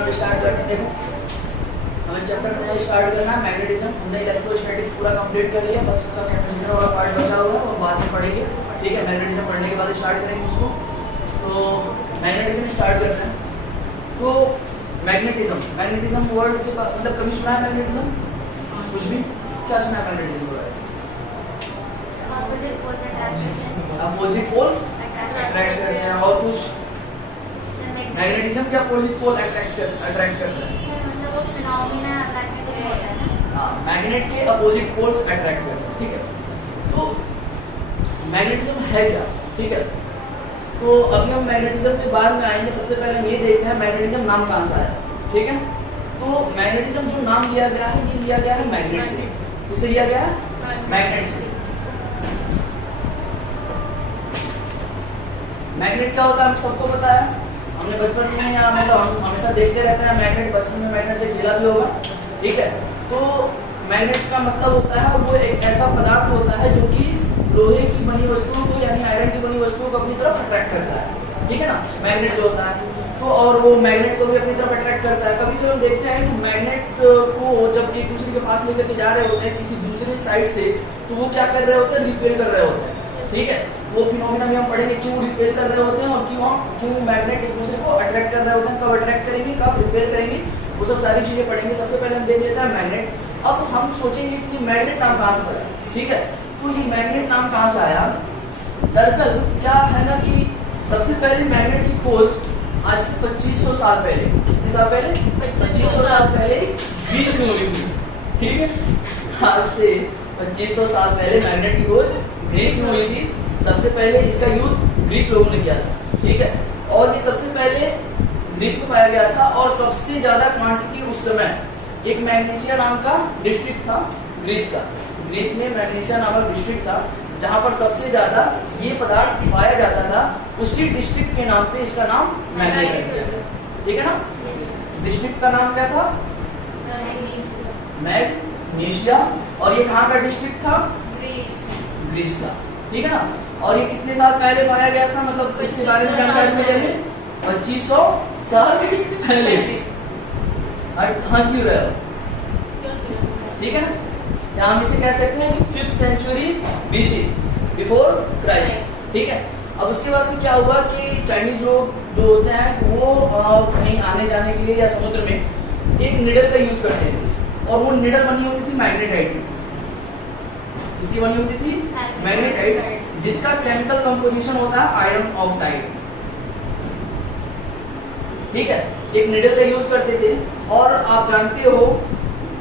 चलो स्टार्ट करते हैं। देखो हमें चैप्टर में स्टार्ट करना है मैग्नेटिज्म। हमने इलेक्ट्रोस्टैटिक्स पूरा कंप्लीट कर लिया, बस उसका कैपेसिटर वाला पार्ट बचा हुआ है, वो बाद में पढ़ेंगे। ठीक है, मैग्नेटिज्म पढ़ने के बाद स्टार्ट करेंगे उसको। तो मैग्नेटिज्म स्टार्ट करते हैं। तो मैग्नेटिज्म वर्ड के मतलब कभी सुना है मैग्नेटिज्म? कुछ भी? क्या सुना है magnetism word? Opposite poles attract करते हैं। और कुछ? मैग्नेटिज्म क्या अपोजिट पोल अट्रैक्ट करता है? हाँ, मैग्नेट के अपोजिट पोल्स अट्रैक्ट करते हैं। ठीक है, तो मैग्नेटिज्म है क्या? ठीक है, तो अभी हम मैग्नेटिज्म के बाद में आएंगे। सबसे पहले हम ये देखते हैं मैग्नेटिज्म नाम कहाँ से आया। ठीक है, तो मैग्नेटिज्म जो नाम लिया गया है, ये लिया गया है मैग्नेट से। किससे लिया गया है? मैग्नेट से। मैग्नेट क्या होता है हम सबको पता है, हमने बचपन में या मतलब हम हमेशा देखते रहते हैं मैग्नेट। बचपन में मैग्नेट से खेला भी होगा। ठीक है, तो मैग्नेट का मतलब होता है वो एक ऐसा पदार्थ होता है जो कि लोहे की बनी वस्तुओं को यानी आयरन की बनी वस्तुओं को अपनी तरफ अट्रैक्ट करता है। ठीक है ना, मैग्नेट जो होता है तो, और वो मैग्नेट को भी अपनी तरफ अट्रैक्ट करता है। कभी कभी हम देखते हैं कि मैग्नेट को जब एक दूसरे के पास लेकर के जा रहे होते हैं किसी दूसरे साइड से, तो वो क्या कर रहे होते हैं? रिपेल कर रहे होते हैं। ठीक है, वो फिनोमिना में हम पढ़ेंगे क्यों रिपेल कर रहे होते हैं और क्यों मैग्नेट एक दूसरे को अट्रैक्ट कर रहे होते हैं, कब अट्रैक्ट करेंगे, कब रिपेल करेंगे, वो सब सारी चीजें पढ़ेंगे। सबसे पहले हम देख लेते हैं मैग्नेट। अब हम सोचेंगे कि मैग्नेट नाम कहाँ से पड़ा। ठीक है, तो ये मैग्नेट नाम कहाँ से आया? दरअसल क्या है ना कि सबसे पहले मैग्नेट की खोज आज से 2500 साल पहले, कितने साल पहले? 2500 साल पहले ग्रीस में हुई थी। ठीक है, आज से 2500 साल पहले मैग्नेट की खोज ग्रीस में हुई थी। सबसे पहले इसका यूज ग्रीक लोगों ने किया था। ठीक है, और ये सबसे पहले ग्रीक में पाया गया था और सबसे ज्यादा क्वांटिटी उस समय एक मैग्नीशिया नाम का डिस्ट्रिक्ट था ग्रीस का। ग्रीस में मैग्नीशिया नामक डिस्ट्रिक्ट था जहां पर सबसे ज्यादा ये पदार्थ पाया जाता था। उसी डिस्ट्रिक्ट के नाम पे इसका नाम मैग्नेट रख दिया। ठीक है ना, डिस्ट्रिक्ट का नाम क्या था? मैग्नीशिया। और ये कहाँ का डिस्ट्रिक्ट था? ग्रीस का। ठीक है ना, और ये कितने साल पहले पाया गया था, मतलब इसके बारे में जानकारी मिलेगी 2500 साल पहले। हंस क्यों रहे हो? ठीक है ना, या हम इसे कह सकते हैं कि 5th century BC, before Christ. ठीक है, अब उसके बाद से क्या हुआ कि चाइनीज लोग जो होते हैं वो कहीं आने जाने के लिए या समुद्र में एक निडल का यूज करते थे, और वो निडल बनी होती थी मैग्नेटाइट। इसकी बनी होती थी मैग्नेटाइट, जिसका केमिकल कंपोजिशन होता है आयरन ऑक्साइड। ठीक है, एक निडल का यूज करते थे। और आप जानते हो,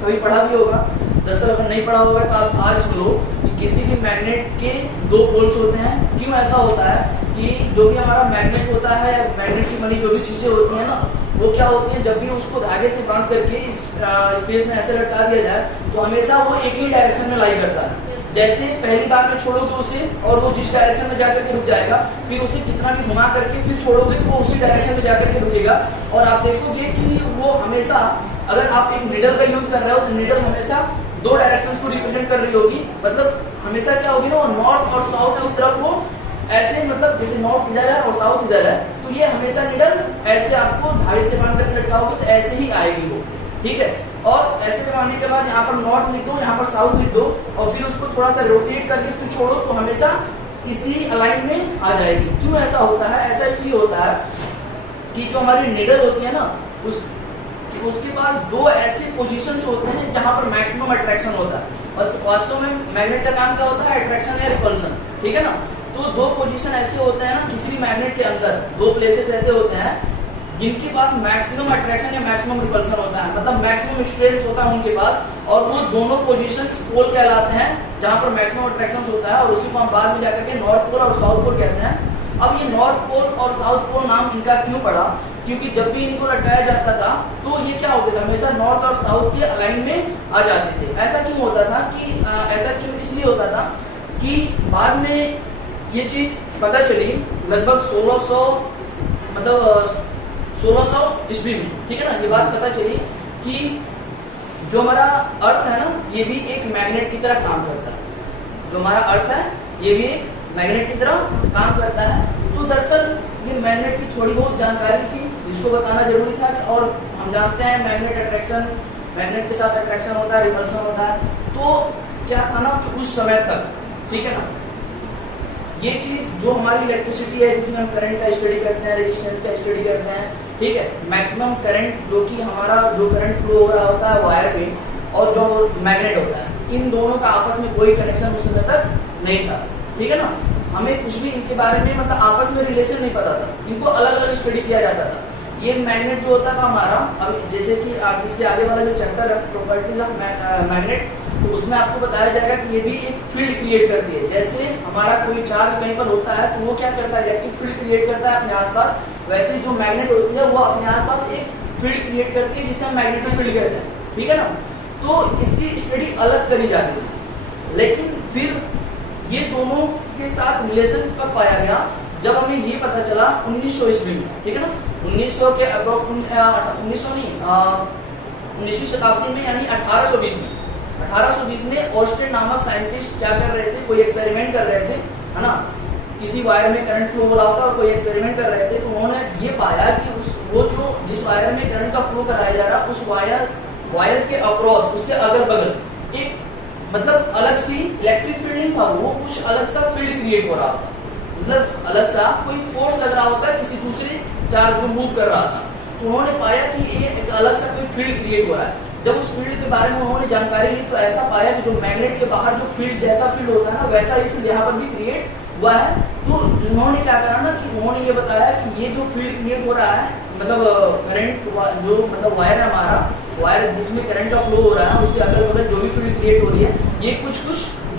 कभी पढ़ा भी होगा, दरअसल अगर नहीं पढ़ा होगा तो आप आज सुनो कि किसी भी मैग्नेट के 2 पोल्स होते हैं। क्यों ऐसा होता है कि जो भी हमारा मैग्नेट होता है, मैग्नेट की बनी जो भी चीजें होती हैं ना, वो क्या होती हैं, जब भी उसको धागे से बांध करके इस स्पेस में ऐसे लटका दिया जाए तो हमेशा वो एक ही डायरेक्शन में लाई करता है। जैसे पहली बार में छोड़ोगे उसे और वो जिस डायरेक्शन में जाकर के रुक जाएगा, फिर उसे कितना भी घुमा करके फिर छोड़ोगे तो वो उसी डायरेक्शन में जाकर के रुकेगा। और आप देखोगे कि वो हमेशा, अगर आप एक निडल का यूज कर रहे हो तो निडल हमेशा 2 डायरेक्शंस को रिप्रेजेंट कर रही होगी। मतलब हमेशा क्या होगी ना, वो नॉर्थ और साउथ की तरफ वो ऐसे, मतलब जैसे नॉर्थ इधर है और साउथ इधर है, तो ये हमेशा निडल ऐसे आपको धागे से बांध करके लटकाओगे तो ऐसे ही आएगी वो। ठीक है, और ऐसे लगाने के बाद यहाँ पर नॉर्थ लिख दो, यहाँ पर साउथ लिख दो, और फिर उसको थोड़ा सा रोटेट करके फिर छोड़ो तो हमेशा इसी अलाइन में आ जाएगी। क्यों ऐसा होता है? ऐसा इसलिए होता है कि जो हमारी निडल होती है ना, उसके पास 2 ऐसे पोजीशंस होते हैं जहां पर मैक्सिमम अट्रैक्शन होता है। और वास्तव में मैग्नेट का काम क्या होता है? अट्रैक्शन या रिपल्सन। ठीक है ना, तो 2 पोजीशन ऐसे होते हैं ना किसी भी मैग्नेट के अंदर, 2 प्लेसेस ऐसे होते हैं जिनके पास मैक्सिमम अट्रैक्शन या मैक्सिमम रिपल्सन होता है, मतलब मैक्सिमम स्ट्रेंथ होता है उनके पास, और वो दोनों पोजीशंस पोल कहलाते हैं जहां पर मैक्सिमम अट्रैक्शन होता है, और उसी को हम बाद में जाकर के नॉर्थ पोल और साउथ पोल कहते हैं। अब ये नॉर्थ पोल और साउथ पोल नाम इनका क्यों पड़ा? क्योंकि जब भी इनको लटकाया जाता था तो ये क्या होता था, हमेशा नॉर्थ और साउथ के अलाइन में आ जाते थे। ऐसा क्यों होता था कि ऐसा क्यों इसलिए होता था कि बाद में ये चीज पता चली लगभग 1600 ईस्वी में। ठीक है ना, ये बात पता चली कि जो हमारा अर्थ है ना, ये भी एक मैग्नेट की तरह काम करता है। जो हमारा अर्थ है ये भी एक मैग्नेट की तरह काम करता है। तो दरअसल ये मैग्नेट की थोड़ी बहुत जानकारी थी जिसको बताना जरूरी था, और हम जानते हैं मैग्नेट अट्रैक्शन, मैग्नेट के साथ अट्रैक्शन होता है, रिपल्सन होता है। तो क्या था ना कि उस समय तक, ठीक है ना, ये चीज जो हमारी इलेक्ट्रिसिटी है जिसमें हम करंट का स्टडी करते हैं, रेजिस्टेंस का स्टडी करते हैं, ठीक है, मैक्सिमम करंट जो कि हमारा जो करंट फ्लो हो रहा होता है वायर पे और जो मैग्नेट होता है, इन दोनों का आपस में कोई कनेक्शन उस समय तक नहीं था, ठीक है ना। हमें कुछ भी इनके बारे में मतलब आपस में रिलेशन नहीं पता था, इनको अलग अलग स्टडी किया जाता था। ये मैग्नेट जो होता था हमारा, अब जैसे कि आप इसके आगे वाला जो चैप्टर है प्रॉपर्टीज ऑफ मैग्नेट, तो उसमें आपको बताया जाएगा कि ये भी एक फील्ड क्रिएट करती है। जैसे हमारा कोई चार्ज कहीं पर होता है तो वो क्या करता है, इलेक्ट्रिक फील्ड क्रिएट करता है अपने आसपास, वैसे ही जो मैग्नेट होती है वो अपने आसपास एक फील्ड क्रिएट करती है जिसे हम मैग्नेटिक फील्ड कहते हैं, ठीक है ना। तो इसकी स्टडी अलग करी जाती थी, लेकिन फिर ये दोनों के साथ रिलेशन कब पाया गया, जब हमें ये पता चला 1900 ईस्वी में, ठीक है ना। 1900 के अप्रोक्स 1900 नहीं 19वीं शताब्दी में, यानी 1820 में ऑस्टेन नामक साइंटिस्ट क्या कर रहे थे, कोई एक्सपेरिमेंट कर रहे थे, है ना। किसी वायर में करंट फ्लो हो रहा होता और कोई एक्सपेरिमेंट कर रहे थे, तो उन्होंने ये पाया कि वो जो जिस वायर में करंट का फ्लो कराया जा रहा, उस वायर के अक्रॉस, उसके अगल बगल एक मतलब अलग सी इलेक्ट्रिक फील्ड नहीं था, वो कुछ अलग सा फील्ड क्रिएट हो रहा था, मतलब अलग सा कोई फोर्स लग रहा होता किसी दूसरे चार्ज जो मूव कर रहा था। तो उन्होंने पाया कि ये एक अलग सा कोई फील्ड क्रिएट हो रहा है। जब उस फील्ड के बारे में उन्होंने जानकारी ली तो ऐसा पाया कि जो मैग्नेट के बाहर जो फील्ड जैसा फील्ड होता है ना, वैसा ही फील्ड यहाँ पर भी क्रिएट हुआ है। तो उन्होंने क्या करा ना कि उन्होंने ये बताया कि ये जो फील्ड क्रिएट हो रहा है, मतलब करंट जो मतलब वायर है हमारा, वायर जिसमें करंट का फ्लो हो रहा है, उसके अगल बगल जो भी फील्ड क्रिएट हो रही है, ये कुछ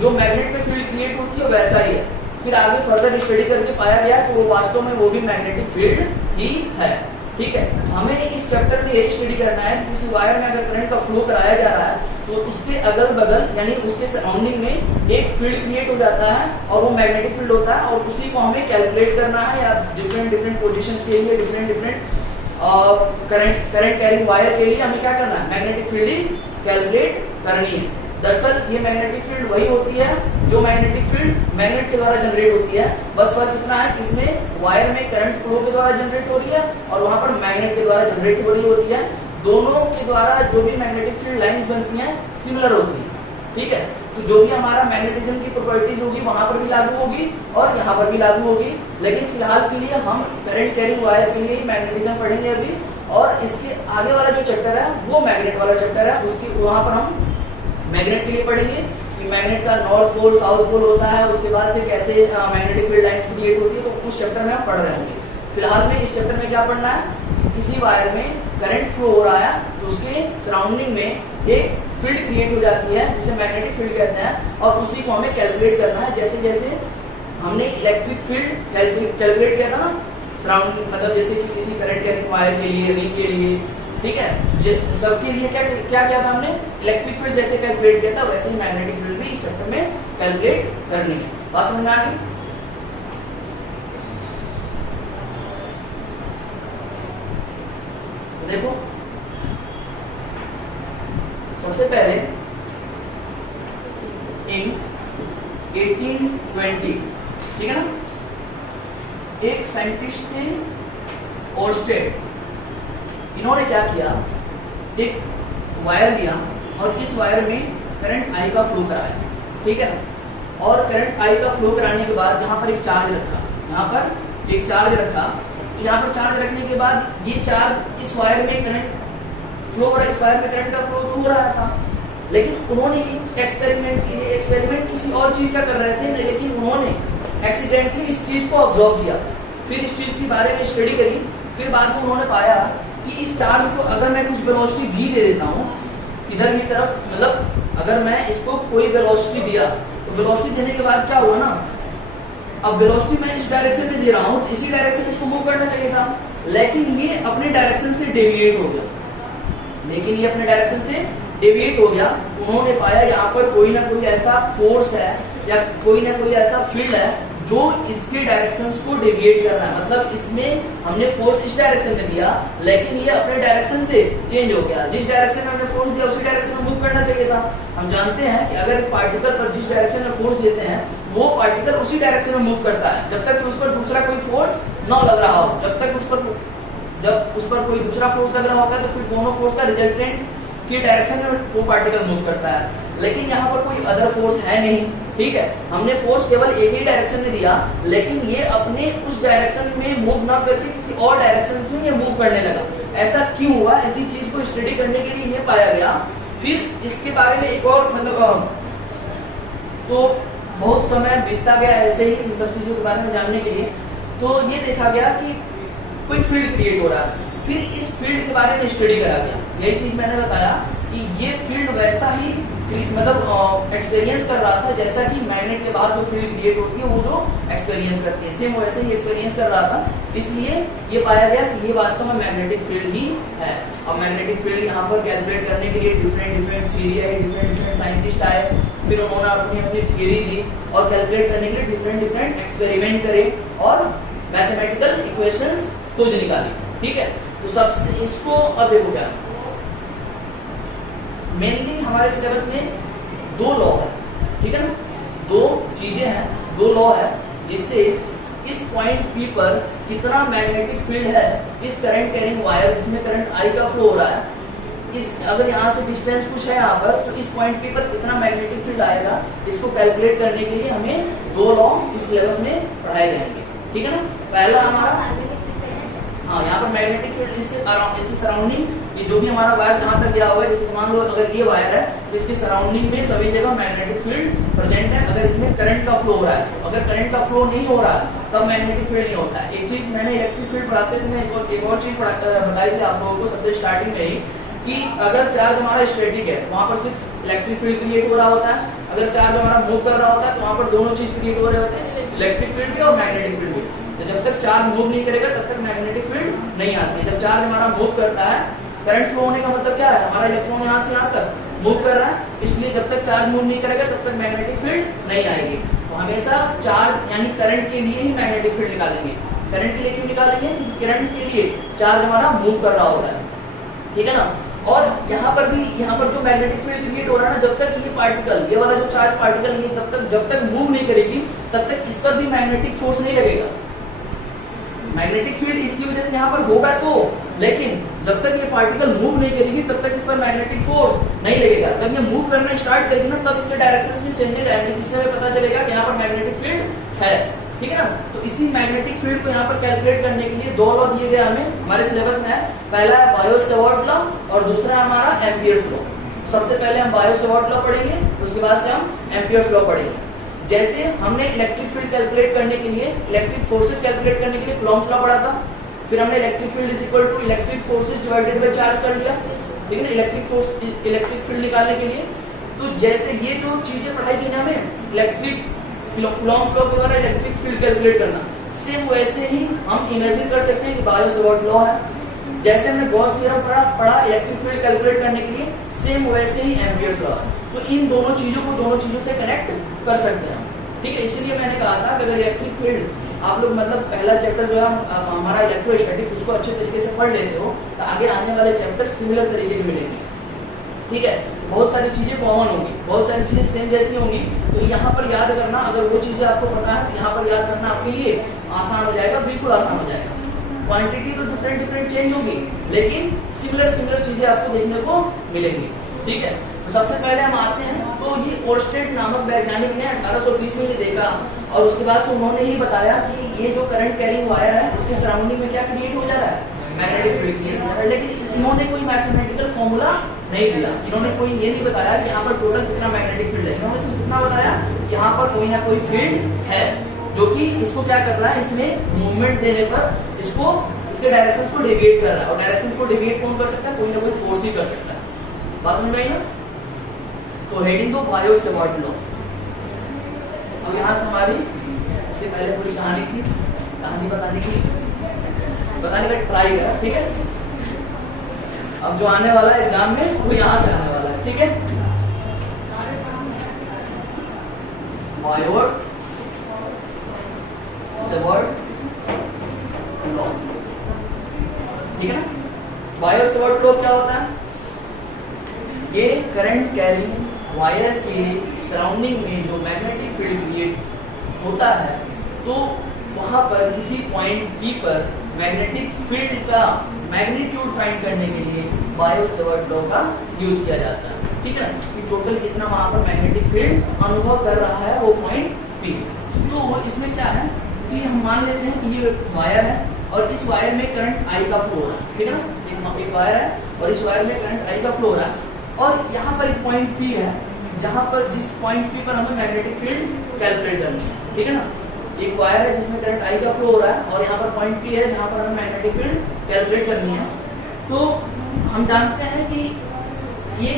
जो मैग्नेट में फील्ड क्रिएट होती है वैसा ही है। फिर आगे फर्दर स्टडी करके पाया गया कि वो वास्तव में वो भी मैग्नेटिक फील्ड ही है, ठीक है। हमें इस चैप्टर में यही स्टडी करना है कि किसी वायर में अगर करंट का फ्लो कराया जा रहा है तो उसके अगल बगल यानी उसके सराउंडिंग में एक फील्ड क्रिएट हो जाता है और वो मैग्नेटिक फील्ड होता है, और उसी को हमें कैलकुलेट करना है, या डिफरेंट पोजीशंस के लिए डिफरेंट करंट कैरिंग वायर के लिए हमें क्या करना है, मैग्नेटिक फील्ड ही कैलकुलेट करनी है। दरअसल ये मैग्नेटिक फील्ड वही होती है जो मैग्नेटिक फील्ड मैग्नेट के द्वारा जनरेट होती है, बस फर्क इतना है कि इसमें वायर में करंट फ्लो के द्वारा जनरेट हो रही है और वहां पर मैग्नेट के द्वारा जनरेट हो रही होती है। दोनों के द्वारा जो भी मैग्नेटिक फील्ड लाइंस बनती हैं सिमिलर होती है, ठीक है। तो जो भी हमारा मैग्नेटिज्म की प्रॉपर्टीज होगी वहां पर भी लागू होगी और यहाँ पर भी लागू होगी, लेकिन फिलहाल के लिए हम करंट कैरिंग वायर के लिए मैग्नेटिज्म पढ़ेंगे अभी, और इसके आगे वाला जो चैप्टर है वो मैग्नेट वाला चैप्टर है, उसकी वहां पर हम मैग्नेट के लिए पढ़ेंगे कि मैग्नेट का नॉर्थ पोल साउथ पोल होता है, उसके बाद से कैसे मैग्नेटिक फील्ड लाइंस क्रिएट होती है, तो उस चैप्टर में हम पढ़ रहे होंगे। फिलहाल में इस चैप्टर में क्या पढ़ना है, किसी वायर में करंट फ्लो हो रहा है तो उसके सराउंडिंग में एक फील्ड क्रिएट हो जाती है जिसे मैग्नेटिक फील्ड कहते हैं, और उसी को हमें कैलकुलेट करना है। जैसे जैसे हमने इलेक्ट्रिक फील्ड कैलकुलेट किया था ना सराउंडिंग, मतलब जैसे कि किसी करंट कैरिंग वायर के लिए, रिंग के लिए, ठीक है, सबके लिए क्या किया था हमने, इलेक्ट्रिक फील्ड जैसे कैलकुलेट किया था वैसे ही मैग्नेटिक फील्ड भी इस चैप्टर में कैलकुलेट करनी है। बात समझ में आ गई? देखो सबसे पहले इन 1820, ठीक है ना, एक साइंटिस्ट थे ओर्स्टेड, इन्होंने क्या किया, एक वायर लिया और इस वायर में करंट आई का फ्लो कराया, ठीक है, और करंट आई का फ्लो कराने के बाद यहाँ पर एक चार्ज रखा, यहाँ पर एक चार्ज रखा, तो यहाँ पर चार्ज रखने के बाद ये चार्ज इस वायर में करंट फ्लो हो रहा है, इस वायर में करंट का फ्लो तो हो रहा था, लेकिन उन्होंने एक्सपेरिमेंट किसी और चीज का कर रहे थे, लेकिन उन्होंने एक्सीडेंटली इस चीज को ऑब्जर्व किया, फिर इस चीज के बारे में स्टडी करी, फिर बाद में उन्होंने पाया कि इस चार्ज को अगर मैं कुछ वेलोसिटी भी दे देता हूँ इधर की तरफ, मतलब अगर मैं इसको कोई वेलोसिटी दिया तो वेलोसिटी देने के बाद क्या हुआ ना, अब वेलोसिटी मैं इस डायरेक्शन में दे रहा हूँ तो इसी डायरेक्शन में इसको मूव करना चाहिए था, लेकिन ये अपने डायरेक्शन से डेविएट हो गया, उन्होंने पाया यहाँ पर कोई ना कोई ऐसा फोर्स है या कोई ना कोई ऐसा फील्ड है जो इसके डायरेक्शंस को डेविएट कर रहा है, मतलब इसमें हमने फोर्स इस डायरेक्शन में दिया लेकिन ये अपने डायरेक्शन से चेंज हो गया, जिस डायरेक्शन में हमने फोर्स दिया उसी डायरेक्शन में मूव करना चाहिए था। हम जानते हैं कि अगर एक पार्टिकल पर जिस डायरेक्शन में फोर्स देते हैं वो पार्टिकल उसी डायरेक्शन में मूव करता है जब तक उस पर दूसरा कोई फोर्स न लग रहा हो, जब उस पर कोई दूसरा फोर्स लग रहा होगा तो फिर दोनों फोर्स का रिजल्टेंट की डायरेक्शन में वो पार्टिकल मूव करता है। लेकिन यहाँ पर कोई अदर फोर्स है नहीं, ठीक है, हमने फोर्स केवल एक ही डायरेक्शन में दिया, लेकिन ये अपने उस डायरेक्शन में मूव ना करके किसी और डायरेक्शन में ये मूव करने लगा। ऐसा क्यों हुआ, इसी चीज को स्टडी करने के लिए ये पाया गया। फिर इसके बारे में एक और मतलब तो बहुत समय बीतता गया ऐसे ही इन सब चीजों के बारे में जानने के लिए। तो ये देखा गया कि कोई फील्ड क्रिएट हो रहा है, फिर इस फील्ड के बारे में स्टडी करा गया। यही चीज मैंने बताया कि ये फील्ड वैसा ही मतलब एक्सपीरियंस कर रहा था जैसा कि मैग्नेट के बाद जो फील्ड क्रिएट होती है वो जो एक्सपीरियंस करती है, सेम वैसे ही एक्सपीरियंस कर रहा था। इसलिए ये पाया गया कि ये वास्तव में मैग्नेटिक फील्ड ही है। अब मैग्नेटिक फील्ड यहाँ पर कैलकुलेट करने के लिए डिफरेंट थ्योरी है, डिफरेंट साइंटिस्ट आए, फिर उन्होंने अपनी थ्योरी दी और कैलकुलेट करने के लिए डिफरेंट एक्सपेरिमेंट करे और मैथमेटिकल इक्वेशंस खोज निकाली, ठीक है। तो सबसे इसको अब देखो क्या मेनली हमारे सिलेबस में दो लॉ है, ठीक है ना, दो चीजें हैं, दो लॉ है जिससे इस पॉइंट P पर कितना मैग्नेटिक फील्ड है इस करंट कैरिंग वायर जिसमें करंट I का फ्लो हो रहा है, इस अगर यहाँ से डिस्टेंस कुछ है यहाँ पर तो इस पॉइंट P पर कितना मैग्नेटिक फील्ड आएगा, इसको कैलकुलेट करने के लिए हमें दो लॉ इस सिलेबस में पढ़ाए जाएंगे, ठीक है ना। पहला हमारा हाँ यहाँ पर मैग्नेटिक फील्ड इसके सराउंडिंग ये जो भी हमारा वायर जहां तक गया हुआ है, जैसे मान लो अगर ये वायर है तो इसके सराउंडिंग में सभी जगह मैग्नेटिक फील्ड प्रेजेंट है। अगर इसमें करंट का फ्लो हो रहा है, अगर करंट का फ्लो नहीं हो रहा है तब मैग्नेटिक फील्ड नहीं होता है। एक चीज मैंने इलेक्ट्रिक फील्ड पढ़ाते समय एक और चीज बताई थी आप लोगों को सबसे स्टार्टिंग में ही कि अगर चार्ज हमारा स्टैटिक है वहां पर सिर्फ इलेक्ट्रिक फील्ड क्रिएट हो रहा होता है, अगर चार्ज हमारा मूव कर रहा होता है तो वहां पर दोनों चीज क्रिएट हो रहे होते हैं, इलेक्ट्रिक फील्ड भी और मैग्नेटिक फील्ड भी। तो जब तक चार्ज मूव नहीं करेगा तब तक मैग्नेटिक फील्ड नहीं आती। जब चार्ज हमारा मूव करता है, करंट फ्लो होने का मतलब क्या है, हमारा इलेक्ट्रॉन यहाँ से यहाँ तक मूव कर रहा है, इसलिए जब तक चार्ज मूव नहीं करेगा तब तक मैग्नेटिक फील्ड नहीं आएगी। तो हमेशा चार्ज यानी करंट के लिए ही मैग्नेटिक फील्ड निकालेंगे। करंट के लिए क्यों निकालेंगे, करंट के लिए चार्ज हमारा मूव कर रहा होता है, ठीक है ना। और यहाँ पर जो मैग्नेटिक फील्ड क्रिएट हो रहा है ना, जब तक ये पार्टिकल, ये वाला जो चार्ज पार्टिकल ये जब तक मूव नहीं करेगी तब तक इस पर भी मैग्नेटिक फोर्स नहीं लगेगा। मैग्नेटिक फील्ड इसकी वजह से यहाँ पर होगा तो, लेकिन जब तक ये पार्टिकल मूव नहीं करेगी तब तक इस पर मैग्नेटिक फोर्स नहीं लगेगा। जब ये मूव करना स्टार्ट करेगी ना तब इसके डायरेक्शन में चेंजेस आएंगे, जिससे हमें पता चलेगा कि यहाँ पर मैग्नेटिक फील्ड है, ठीक है ना। तो इसी मैग्नेटिक फील्ड को यहाँ पर कैलकुलेट करने के लिए दो लॉ दिए गए हमें, हमारे सिलेबस में है। पहला है बायो-सेवर्ट लॉ और दूसरा है हमारा एम्पियर्स लॉ। सबसे पहले हम बायो-सेवर्ट लॉ पढ़ेंगे, उसके बाद से हम एम्पियर्स लॉ पढ़ेंगे। जैसे हमने इलेक्ट्रिक फील्ड कैलकुलेट करने के लिए, इलेक्ट्रिक फोर्सेस कैलकुलेट करने के लिए कूलॉम्स लॉ पढ़ा था, फिर हमने electric field is equal to electric forces divided by charge कर लिया, ठीक है ना, इलेक्ट्रिक फील्ड निकालने के लिए। तो जैसे ये जो चीजें पढ़ाई गई ना हमें, इलेक्ट्रिक कूलॉम्स लॉ के द्वारा इलेक्ट्रिक फील्ड कैलकुलेट करना, सेम वैसे ही हम इमेजिन कर सकते हैं कि बायो-सेवर्ट लॉ है। जैसे हमने गॉस थ्योरम पढ़ा इलेक्ट्रिक फील्ड कैलकुलेट करने के लिए, सेम वैसे ही एम्पियर्स लॉ है। तो इन दोनों चीजों से कनेक्ट कर सकते हैं, ठीक है। इसलिए मैंने कहा था कि अगर इलेक्ट्रिक फील्ड आप लोग मतलब पहला चैप्टर जो है हमारा इलेक्ट्रोस्टैटिक्स उसको अच्छे तरीके से पढ़ लेते हो तो आगे आने वाले चैप्टर सिमिलर तरीके के मिलेंगे, ठीक है। बहुत सारी चीजें कॉमन होंगी, बहुत सारी चीजें सेम जैसी होंगी। तो यहाँ पर याद करना, अगर वो चीजें आपको पता है तो यहाँ पर याद करना आपके लिए आसान हो जाएगा, बिल्कुल आसान हो जाएगा। क्वांटिटी तो डिफरेंट चेंज होगी लेकिन सिमिलर चीजें आपको देखने को मिलेंगी, ठीक है। तो सबसे पहले हम आते हैं, तो ये ओर्स्टेड नामक वैज्ञानिक ने 1820 में ये देखा और उसके बाद से उन्होंने ही बताया कि ये जो करंट कैरिंग वायर है इसके सराउंडिंग में क्या क्रिएट हो जा रहा है, मैग्नेटिक फील्ड क्रिएट हो रहा है। लेकिन इन्होंने कोई मैथमेटिकल फॉर्मूला नहीं दिया, इन्होंने कोई ये नहीं बताया कि यहाँ पर टोटल कितना मैग्नेटिक फील्ड है। इन्होंने सिर्फ इतना बताया कि यहाँ पर कोई ना कोई फील्ड है जो कि इसको क्या कर रहा है, इसमें मूवमेंट देने पर इसको इसके डायरेक्शंस को डेविएट कर रहा है। और डायरेक्शंस को डेविएट कौन कर सकता है, कोई ना कोई फोर्स ही कर सकता है। बात समझ में आई ना। तो हेडिंग तो बायो-सेवर्ट लॉ। अब यहाँ से हमारी इससे पहले पूरी कहानी थी, कहानी बताने का ट्राई करा, ठीक है। अब जो आने वाला है एग्जाम में वो यहाँ से आने वाला है, ठीक है। बायो-सेवर्ट लॉ, ठीक है ना। बायो-सेवर्ट लॉ क्या होता है, ये करंट कैरिंग वायर के सराउंडिंग में जो मैग्नेटिक फील्ड क्रिएट होता है तो वहां पर किसी पॉइंट P पर मैग्नेटिक फील्ड का मैग्नीट्यूड फाइंड करने के लिए बायो-सेवर्ट लॉ का यूज किया जाता है। ठीक है, कि टोटल कितना वहां पर मैग्नेटिक फील्ड अनुभव कर रहा है वो पॉइंट P। तो इसमें क्या है कि हम मान लेते हैं कि ये वायर है और इस वायर में करंट I का फ्लो हो रहा है। ठीक है ना, एक वायर है और इस वायर में करंट I का फ्लो हो रहा है और यहाँ पर एक पॉइंट P है जहां पर जिस पॉइंट P पर हमें मैग्नेटिक फील्ड कैलकुलेट करनी है। ठीक है ना, एक वायर है जिसमें करंट I का फ्लो हो रहा है और यहाँ पर पॉइंट P है जहां पर हमें मैग्नेटिक फील्ड कैलकुलेट करनी है। तो हम जानते हैं कि ये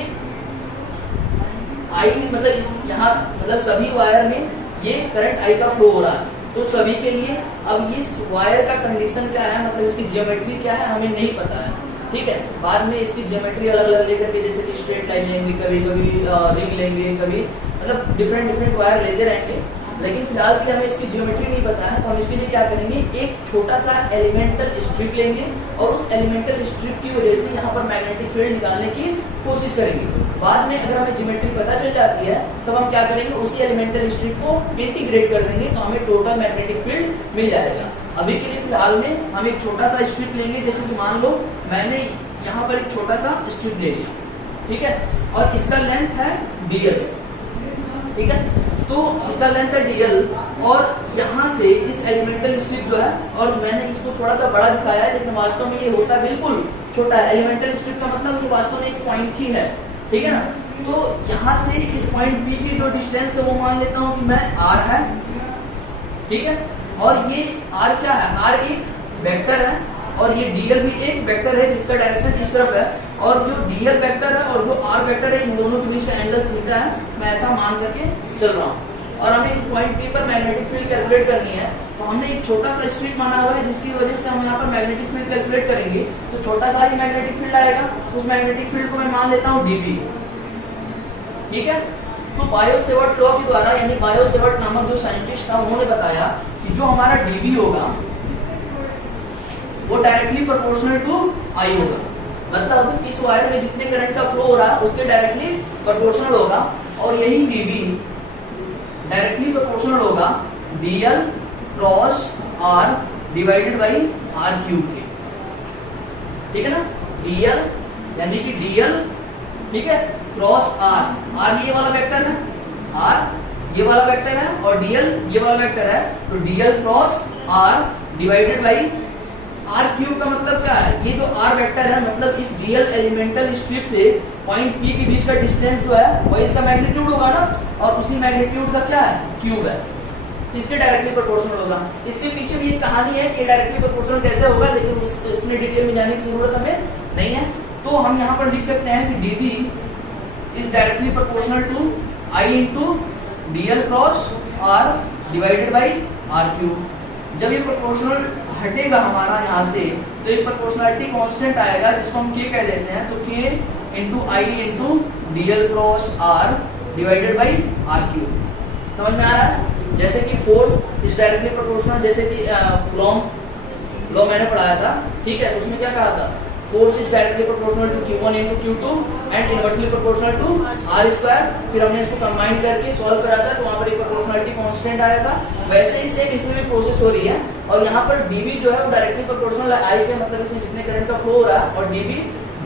I मतलब इस यहाँ मतलब सभी वायर में ये करंट I का फ्लो हो रहा है, तो सभी के लिए अब इस वायर का कंडीशन क्या है, मतलब इसकी ज्योमेट्री क्या है हमें नहीं पता है। ठीक है, बाद में इसकी ज्योमेट्री अलग अलग लेकर के, जैसे कि स्ट्रेट लाइन लेंगे, कभी कभी रिंग लेंगे, कभी मतलब डिफरेंट वायर लेते रहेंगे, लेकिन फिलहाल के लिए हमें इसकी ज्योमेट्री नहीं पता है। तो हम इसके लिए क्या करेंगे, एक छोटा सा एलिमेंटल स्ट्रिप लेंगे और उस एलिमेंटल स्ट्रिप की वजह से यहाँ पर मैग्नेटिक फील्ड निकालने की कोशिश करेंगे। बाद में अगर हमें ज्योमेट्री पता चल जाती है तो हम क्या करेंगे, उसी एलिमेंटल स्ट्रिप को इंटीग्रेट कर देंगे तो हमें टोटल मैग्नेटिक फील्ड मिल जाएगा। अभी के लिए फिलहाल में हम एक छोटा सा स्ट्रिप लेंगे, जैसे कि मान लो मैंने यहाँ पर एक छोटा सा स्ट्रिप ले लिया। ठीक है, और इसका लेंथ है dl। ठीक है, तो इसका लेंथ है dl और यहाँ से इस एलिमेंटल स्ट्रिप जो है, और मैंने इसको थोड़ा सा बड़ा दिखाया है लेकिन वास्तव में ये होता बिल्कुल छोटा है। एलिमेंटल स्ट्रिप का मतलब ये वास्तव में एक पॉइंट ही है। ठीक है ना, तो यहाँ से इस पॉइंट P की जो डिस्टेंस है वो मान लेता हूँ कि मैं r है। ठीक है, और ये r क्या है, r एक वेक्टर है और ये dl भी एक वेक्टर है जिसका डायरेक्शन इस तरफ है, और जो dl वेक्टर है और जो r वेक्टर है इन दोनों के बीच का एंगल थीटा है, मैं ऐसा मान करके चल रहा हूँ। और हमें इस पॉइंट P पर मैग्नेटिक फील्ड कैलकुलेट करनी है, तो हमने एक छोटा सा स्ट्रिप माना हुआ है जिसकी वजह से हम यहाँ पर मैग्नेटिक फील्ड कैलकुलेट करेंगे। तो छोटा सा ही मैग्नेटिक फील्ड आएगा, उस मैग्नेटिक फील्ड को मैं मान लेता हूँ dB। ठीक है, तो बायो-सेवर्ट लॉ के द्वारा, यानी बायो-सेवर्ट नामक जो साइंटिस्ट था उन्होंने बताया कि जो हमारा dB होगा वो डायरेक्टली प्रोपोर्शनल टू I होगा। मतलब इस वायर में जितने करंट का फ्लो हो रहा है उसके डायरेक्टली प्रोपोर्शनल होगा, और यही dB डायरेक्टली प्रोपोर्शनल होगा dl cross r divided by r cube के। ठीक है ना, dl यानी कि dl, ठीक है, क्रॉस r ये वाला वेक्टर है, r ये वाला वेक्टर है और dl ये वाला वेक्टर है, तो dl cross r divided by r cube का मतलब क्या है, ये जो r वेक्टर है मतलब इस dl एलिमेंटल स्ट्रिप से पॉइंट P के बीच का डिस्टेंस जो है वो इसका मैग्नीट्यूड होगा ना, और उसी मैग्नीट्यूड का क्या है, क्यूब है, इसके डायरेक्टली प्रोपोर्शनल होगा। इसके पीछे भी एक कहानी है कि डायरेक्टली प्रोपोर्शनल कैसे होगा, लेकिन उतने डिटेल में जाने की जरूरत हमें नहीं है। तो हम यहाँ पर लिख सकते हैं कि dB is directly proportional to I into dl cross r divided by r cube. जब ये प्रोपोर्शनल हटेगा हमारा यहाँ से तो एक प्रोपोर्शनलिटी कांस्टेंट आएगा जिसको हम k कह देते हैं, तो k into I into dl cross r divided by r cube. समझ में आ रहा है? जैसे कि फोर्स इज डायरेक्टली प्रोपोर्शनल, जैसे कि कूलॉम लॉ मैंने पढ़ाया था। ठीक है, उसमें क्या कहा था, force is directly proportional to Q1 into Q2 and inversely proportional to R square. फिर हमने इसको कंबाइन करके सॉल्व करा था तो वहां पर एक प्रोपोर्शनलिटी कांस्टेंट आया था। वैसे ही सेम इसमें भी प्रोसेस हो रही है, और यहाँ पर dB जो है वो डायरेक्टली प्रोपोर्शनल I के, मतलब इसमें जितने करंट का फ्लो हो रहा है, और dB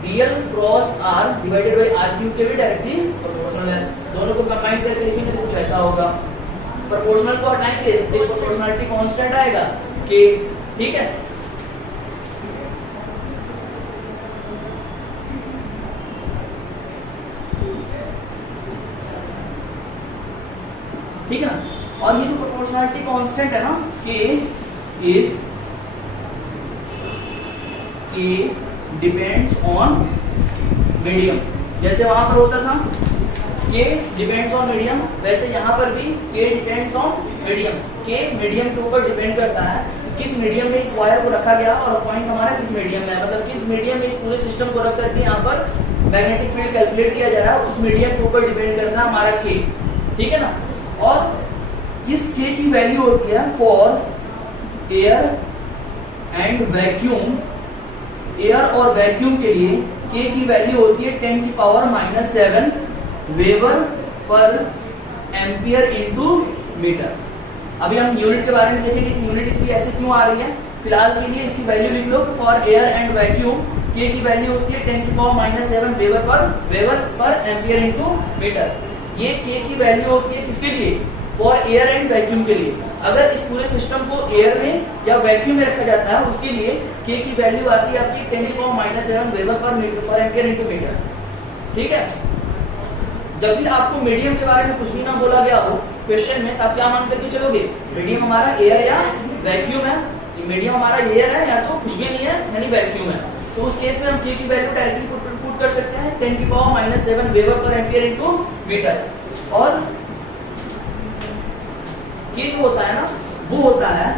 dl cross r divided by r cube के भी डायरेक्टली प्रोपोर्शनल है। दोनों को कंबाइन करके लिखेंगे तो कुछ ऐसा होगा। प्रोपोर्शनल को हटाएंगे तो प्रोपोर्शनलिटी कांस्टेंट आएगा k। ठीक है, ठीक है ना, और ये जो प्रोपोर्शनलिटी कांस्टेंट है ना, k डिपेंड्स ऑन मीडियम। जैसे वहां पर होता था k डिपेंड्स ऑन मीडियम, वैसे यहाँ पर भी k depends on medium. k medium के ऊपर डिपेंड करता है किस मीडियम में इस वायर को रखा गया, और पॉइंट हमारा किस मीडियम में है, मतलब किस मीडियम में इस पूरे सिस्टम को रख करके यहाँ पर मैग्नेटिक फील्ड कैलकुलेट किया जा रहा है, उस मीडियम के ऊपर डिपेंड करता है हमारा k। ठीक है ना, और इस k की वैल्यू होती है for air and vacuum. Air और वैक्यूम के लिए k की वैल्यू होती है 10⁻⁻7 वेबर पर एम्पियर इंटू मीटर। अभी हम यूनिट के बारे में देखेंगे कि यूनिट इसकी ऐसे क्यों आ रही है, फिलहाल के लिए इसकी वैल्यू लिख लो, फॉर एयर एंड वैक्यूम के की वैल्यू होती है 10⁻⁷ वेबर पर एम्पियर इंटू मीटर। ये के की वैल्यू होती है किसके लिए? फॉर एयर एंड वैक्यूम के लिए। अगर इस पूरे सिस्टम को एयर में या वैक्यूम में रखा जाता है उसके लिए के की वैल्यू आती है आपकी 10⁻⁷ वेबर पर एम्पियर इंटू मीटर। ठीक है, जब भी आपको मीडियम के बारे में कुछ भी ना बोला गया हो क्वेश्चन में, तो आप क्या मान करके चलोगे? मीडियम हमारा एयर या वैक्यूम है। मीडियम हमारा एयर है या तो कुछ भी नहीं है यानी वैक्यूम है। तो उस केस में हम के की वैल्यू डायरेक्टली पुट कर सकते हैं 10⁻⁷ वेबर पर एम्पियर इंटू मीटर। और के जो होता है ना वो होता है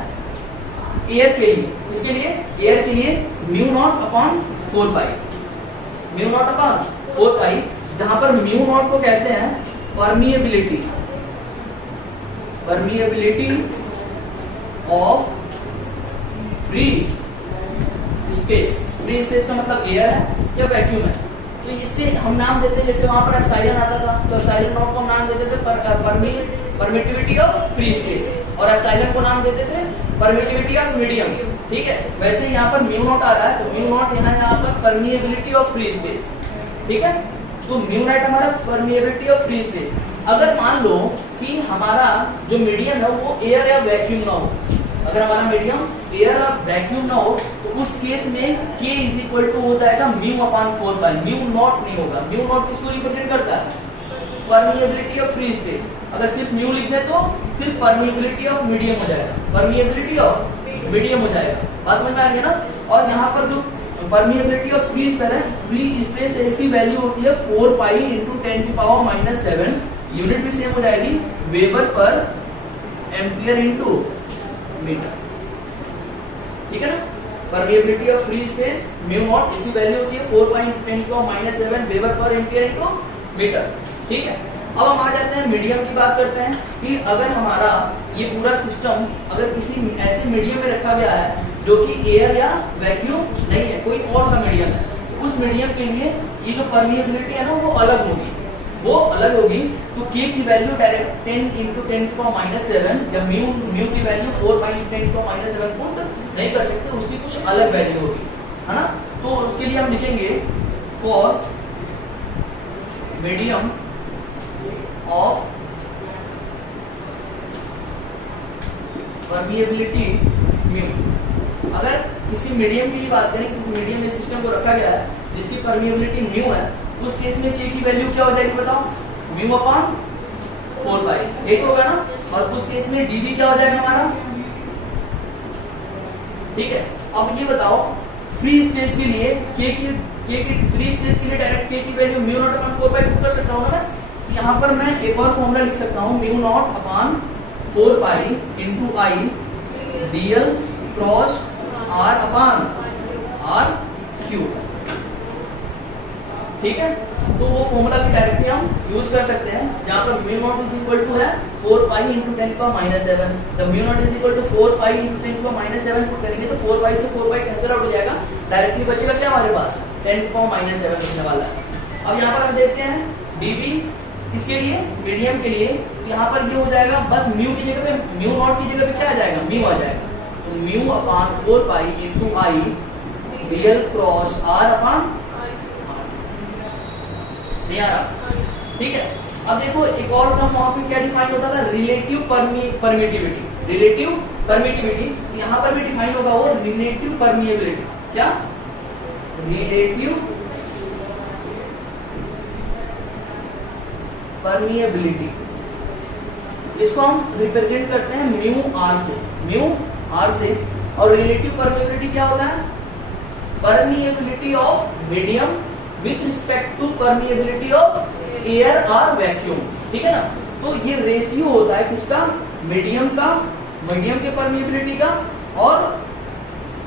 एयर के लिए। इसके लिए एयर के लिए μ0/4π, μ0/4π, जहां पर μ0 को कहते हैं permeability of free space. Free space का मतलब एयर है या वैक्यूम है। तो इससे हम नाम देते हैं, जैसे वहां पर एप्सिलॉन आता था तो एप्सिलॉन नॉट को हम नाम देते थे परमिटिविटी ऑफ फ्री स्पेस, और एप्सिलॉन को नाम देते थे परमिटिविटी ऑफ मीडियम। ठीक है, वैसे यहाँ पर μ0 आ रहा है तो μ0 यहाँ पर परमिएबिलिटी ऑफ फ्री स्पेस। ठीक है, तो μ0 हमारा परमिएबिलिटी ऑफ फ्री स्पेस। अगर मान लो कि हमारा जो मीडियम है वो एयर या वैक्यूम ना हो, अगर हमारा मीडियम एयर या वैक्यूम ना हो तो उस केस में k हो जाएगा μ/4π। μ0 नहीं होगा। μ0 किसको रिप्रेजेंट करता है? Permeability of free space. अगर सिर्फ म्यू लिख दे तो सिर्फ परमिएबिलिटी ऑफ मीडियम हो जाएगा, परमिएबिलिटी ऑफ मीडियम हो जाएगा। बात समझ में आ गया ना? और यहाँ पर जो परमिएबिलिटी ऑफ फ्री स्पेस है, फ्री स्पेस है, इसकी वैल्यू होती है 4π × 10⁻⁷। यूनिट भी सेम हो जाएगी, वेबर पर एम्पियर इंटू मीटर। ठीक है ना? परमिएबिलिटी ऑफ फ्री स्पेस μ0, इसकी वैल्यू होती है 4π × 10⁻⁷ वेबर पर एम्पियर इंटू मीटर। ठीक है, अब हम आ जाते हैं मीडियम की बात करते हैं कि अगर हमारा ये पूरा सिस्टम अगर किसी ऐसे मीडियम में रखा गया है जो कि एयर या वैक्यूम नहीं है, कोई और सा मीडियम है, तो उस मीडियम के लिए ये जो परमिएबिलिटी है ना वो अलग होगी। तो k की वैल्यू डायरेक्ट 10 × 10⁻⁷ या म्यू की वैल्यू 4π × 10⁻⁷ पुट नहीं कर सकते, उसकी कुछ अलग वैल्यू होगी, है ना? तो उसके लिए हम लिखेंगे for medium of permeability mu. अगर किसी मीडियम की बात करें, किसी मीडियम में सिस्टम को रखा गया है जिसकी परमिएबिलिटी म्यू है, उस केस में k की वैल्यू क्या हो जाएगी बताओ? μ/4π, यही तो होगा ना? और उस केस में dV क्या हो जाएगा हमारा? ठीक है, अब ये बताओ फ्री स्पेस के लिए k की फ्री स्पेस के लिए डायरेक्ट k की वैल्यू μ0/4π पुट कर सकता हूँ ना मैं? यहाँ पर मैं एक और फॉर्मूला लिख सकता हूँ, μ0/4π × I dl क्रॉस r/r³। ठीक है, तो वो फॉर्मूला भी डायरेक्टली हम यूज कर सकते हैं, जहां पर μ0 है 4π × 10⁻⁷। जब μ0 4π × 10⁻⁷ पुट करेंगे तो 4π से 4π कैंसिल आउट हो जाएगा, डायरेक्टली बचेगा क्या हमारे पास? 10⁻⁷ बचने वाला है। अब यहाँ पर हम देखते हैं dV इसके लिए मीडियम के लिए, यहाँ पर ये हो जाएगा बस म्यू की जगह पे μ0 की जगह पे क्या आ जाएगा? म्यू आ जाएगा। तो μ/4π × I dl क्रॉस r/r। ठीक है, अब देखो एक और टर्म वहां पे क्या डिफाइन होता था? Relative permittivity. रिलेटिव परमिटिविटी यहाँ पर भी डिफाइन होगा वो रिलेटिव परमिएबिलिटी। क्या? Relative permeability. इसको हम रिप्रेजेंट करते हैं μr से। और रिलेटिव परमिएबिलिटी क्या होता है? Permeability of medium with respect to permeability of air और वैक्यूम। ठीक है ना? तो ये रेशियो होता है किसका? मीडियम के परमिएबिलिटी का और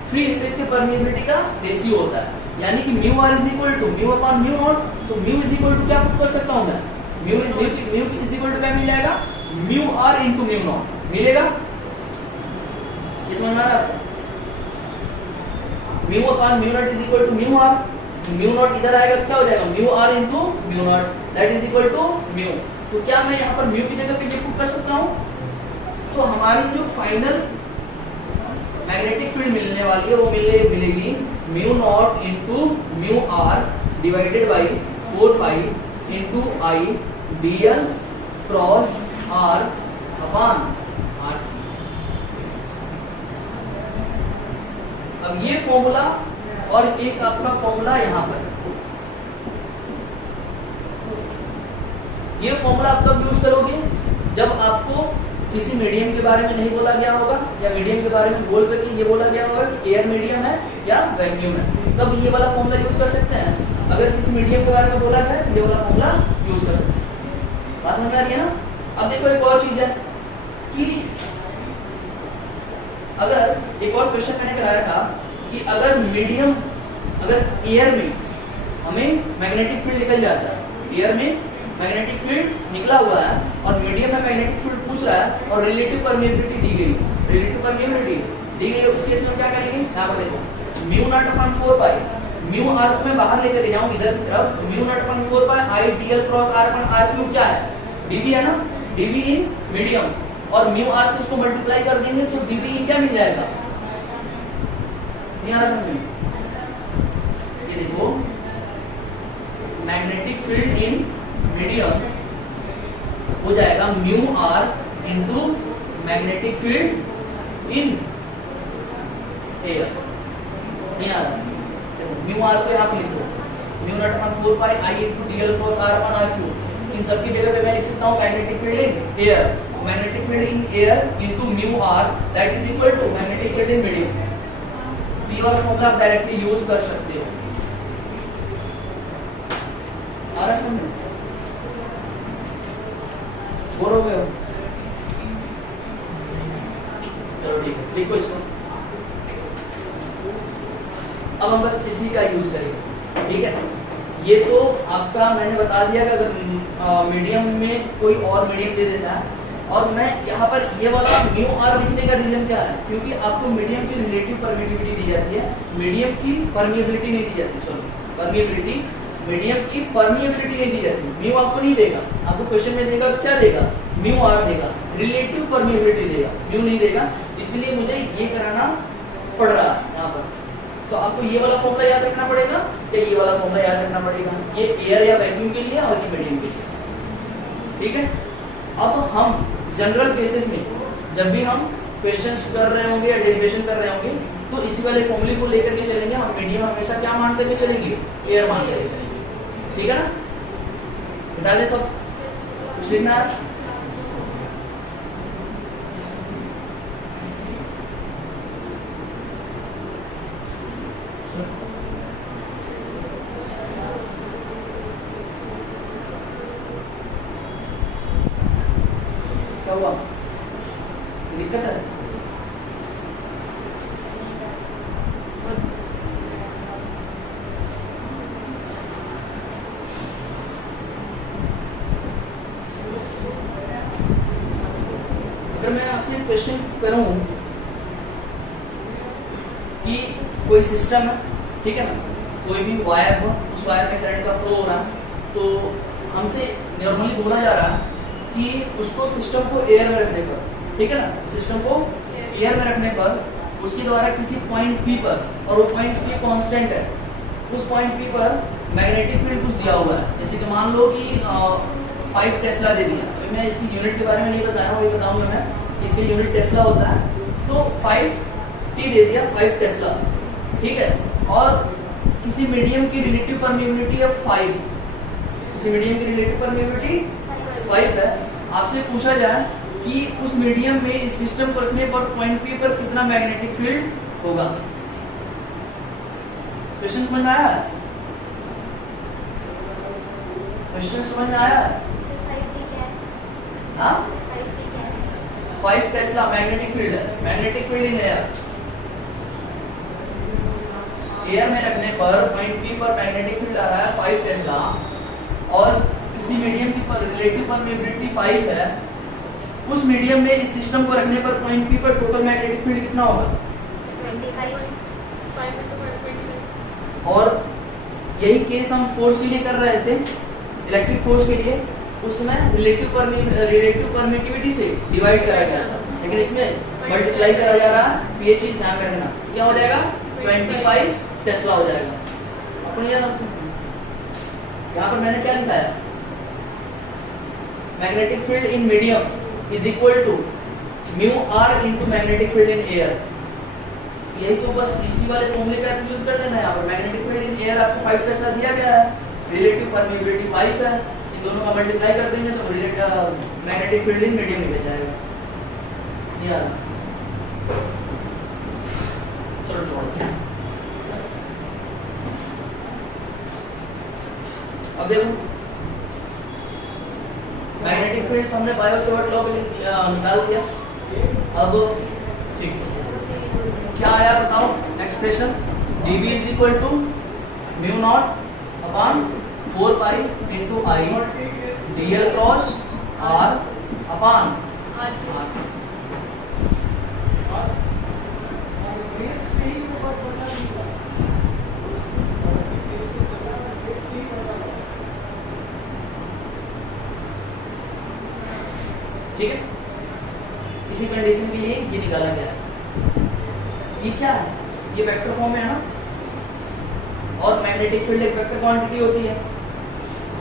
फ्री स्पेस के परमिएबिलिटी का रेशियो होता है। यानी कि μr = μ/μ0। तो μ = क्या पुट कर सकता हूं मैं? म्यू = क्या मिल जाएगा? μr × μ0 मिलेगा। ये समझ में आ रहा है? μ/μ0 = μr। μ0 इधर आएगा तो क्या हो जाएगा? μr × μ0 that = mu. तो क्या मैं यहाँ पर म्यू की जगह पे ये पुट कर सकता हूँ? तो हमारी जो फाइनल मैग्नेटिक फील्ड मिलने वाली है वो मिलेगी mu naught into mu R divided by 4 pi into I dl cross r upon r। अब ये फॉर्मूला और एक आपका फॉर्मूला यहाँ पर, ये फॉर्मूला आप तब यूज करोगे जब आपको किसी मीडियम के बारे में नहीं बोला गया होगा या मीडियम के बारे में बोल करके ये बोला गया होगा कि एयर मीडियम है या वैक्यूम है, तब ये वाला फॉर्मूला यूज कर सकते हैं। अगर किसी मीडियम के बारे में बोला गया है तो ये वाला फॉर्मूला यूज कर सकते हैं। बात समझ में आ रही है ना? अब देखो एक और चीज है कि अगर एक और क्वेश्चन मैंने कराया था कि अगर मीडियम, अगर एयर में हमें मैग्नेटिक फील्ड निकल जाता है, एयर में मैग्नेटिक फील्ड निकला हुआ है और मीडियम में मैग्नेटिक फील्ड पूछ रहा है और रिलेटिव परमिएबिलिटी दी गई, रिलेटिव परमिएबिलिटी दी गई, उस केस में क्या करेंगे? यहाँ पर देखो mu naught upon 4 pi, mu r को मैं बाहर लेकर जाऊं इधर की तरफ, mu naught upon 4 pi i dl cross are upon are cube क्या है? डीवी है ना, डीवी इन मीडियम, और म्यू आर से उसको मल्टीप्लाई कर देंगे तो डीवी इन क्या मिल जाएगा? नहीं आ रहा समझ में? ये देखो मैग्नेटिक फील्ड इन मीडियम हो जाएगा mu R into magnetic field in air. नहीं आ रहा? देखो म्यू आर को यहाँ पे लिख दो, mu naught upon 4 pi I into DL cross are upon are cube. इन सबकी जगह पे मैं लिख सकता हूँ magnetic field in air, magnetic field in air into mu R that is equal to magnetic field in medium. ये वाला फॉर्मूला आप डायरेक्टली यूज कर सकते हो। आ रहा समझ में? बोर हो गए हो? चलो ठीक है, लिखो इसको। अब हम बस इसी का यूज करेंगे, ठीक है? ये तो आपका मैंने बता दिया कि अगर मीडियम में कोई और मीडियम दे देता है, और मैं यहाँ पर ये वाला म्यू आर लिखने का रीजन क्या है? क्योंकि आपको मीडियम की रिलेटिव परमिएबिलिटी दी जाती है, मीडियम की परमिएबिलिटी नहीं दी जाती, सॉरी परमिएबिलिटी, मीडियम की परमिएबिलिटी नहीं दी जाती। म्यू आपको नहीं देगा, आपको क्वेश्चन में देगा क्या देगा? म्यू आर देगा, रिलेटिव परमिएबिलिटी देगा, म्यू नहीं देगा। इसलिए मुझे ये कराना पड़ रहा है यहाँ पर। तो आपको ये वाला फॉर्मूला याद रखना पड़ेगा या ये वाला फॉर्मूला याद रखना पड़ेगा? ये एयर या वैक्यूम के लिए और ये मीडियम के लिए, ठीक है? अब हम जनरल केसेस में जब भी हम क्वेश्चंस कर रहे होंगे या डेरिवेशन कर रहे होंगे तो इसी वाले फॉर्मूले को लेकर के चलेंगे। हम मीडियम हमेशा क्या मान करके चलेंगे? एयर मान करके चलेंगे, ठीक है ना? डाले सब कुछ लिखना है? क्या हुआ? दिक्कत है? अगर मैं आपसे क्वेश्चन करूं कि कोई सिस्टम है, ठीक है ना, कोई भी वायर हो, उस वायर में करंट का फ्लो हो रहा है, तो हमसे नॉर्मली बोला जा रहा है कि उसको सिस्टम को एयर में रखने पर, ठीक है ना, सिस्टम को एयर में रखने पर उसके द्वारा किसी पॉइंट पी पर, और वो पॉइंट पी कांस्टेंट है, उस पॉइंट पी पर मैग्नेटिक फील्ड कुछ दिया हुआ है। जैसे कि मान लो कि 5 टेस्ला दे दिया। अभी मैं इसकी यूनिट के बारे में नहीं बताया, वही बताऊंगा मैं, इसकी यूनिट टेस्ला होता है। तो 5T दे दिया, 5 टेस्ला, ठीक है? और किसी मीडियम की रिलेटिव परमिएबिलिटी है 5, किसी मीडियम की रिलेटिव परमिएबिलिटी 5 है। आपसे पूछा जाए कि उस मीडियम में इस सिस्टम को रखने पर पॉइंट पी पर कितना मैग्नेटिक फील्ड होगा? क्वेश्चन समझ में आया? क्वेश्चन समझ में आया? हाँ, 5 टेस्ला मैग्नेटिक फील्ड है, magnetic field in air. Air में रखने पर पॉइंट पी पर मैग्नेटिक फील्ड आ रहा है 5 टेस्ला, और किसी मीडियम की रिलेटिव परमिएबिलिटी 5 है। उस मीडियम में इस सिस्टम को रखने पर पॉइंट पी पर टोटल मैग्नेटिक फील्ड कितना होगा? 25। और यही केस हम फोर्स के लिए कर रहे थे, इलेक्ट्रिक फोर्स के लिए। उसमें रिलेटिव परमिटिविटी से डिवाइड कराया गया था, लेकिन इसमें मल्टीप्लाई करा जा रहा है, ये चीज ध्यान रखना। क्या हो जाएगा? 25 टेस्ला हो जाएगा। अपन ये समझ सकते हैं। यहाँ पर मैंने क्या लिखाया? Magnetic field in medium is equal to mu R into magnetic field in air. यही तो बस इसी वाले फॉर्मूले का यूज कर लेना है। यहाँ पर मैग्नेटिक फील्ड इन एयर आपको 5 टेस्ला दिया गया है, रिलेटिव परमिएबिलिटी 5 है, इन दोनों का मल्टीप्लाई कर देंगे तो मैग्नेटिक फील्ड इन मीडियम में जाएगा। चलो छोड़ो। अब देखो मैग्नेटिक फील्ड तो हमने बायो सेवर्ट लॉ के लिए निकाल दिया। अब ठीक क्या आया बताओ? Expression dv is equal to mu naught upon 4 pi into I dl cross r upon r। ठीक है, इसी कंडीशन के लिए ये निकाला गया है। ये क्या है? ये वेक्टर फॉर्म में है ना, और मैग्नेटिक फील्ड एक वेक्टर क्वांटिटी होती है।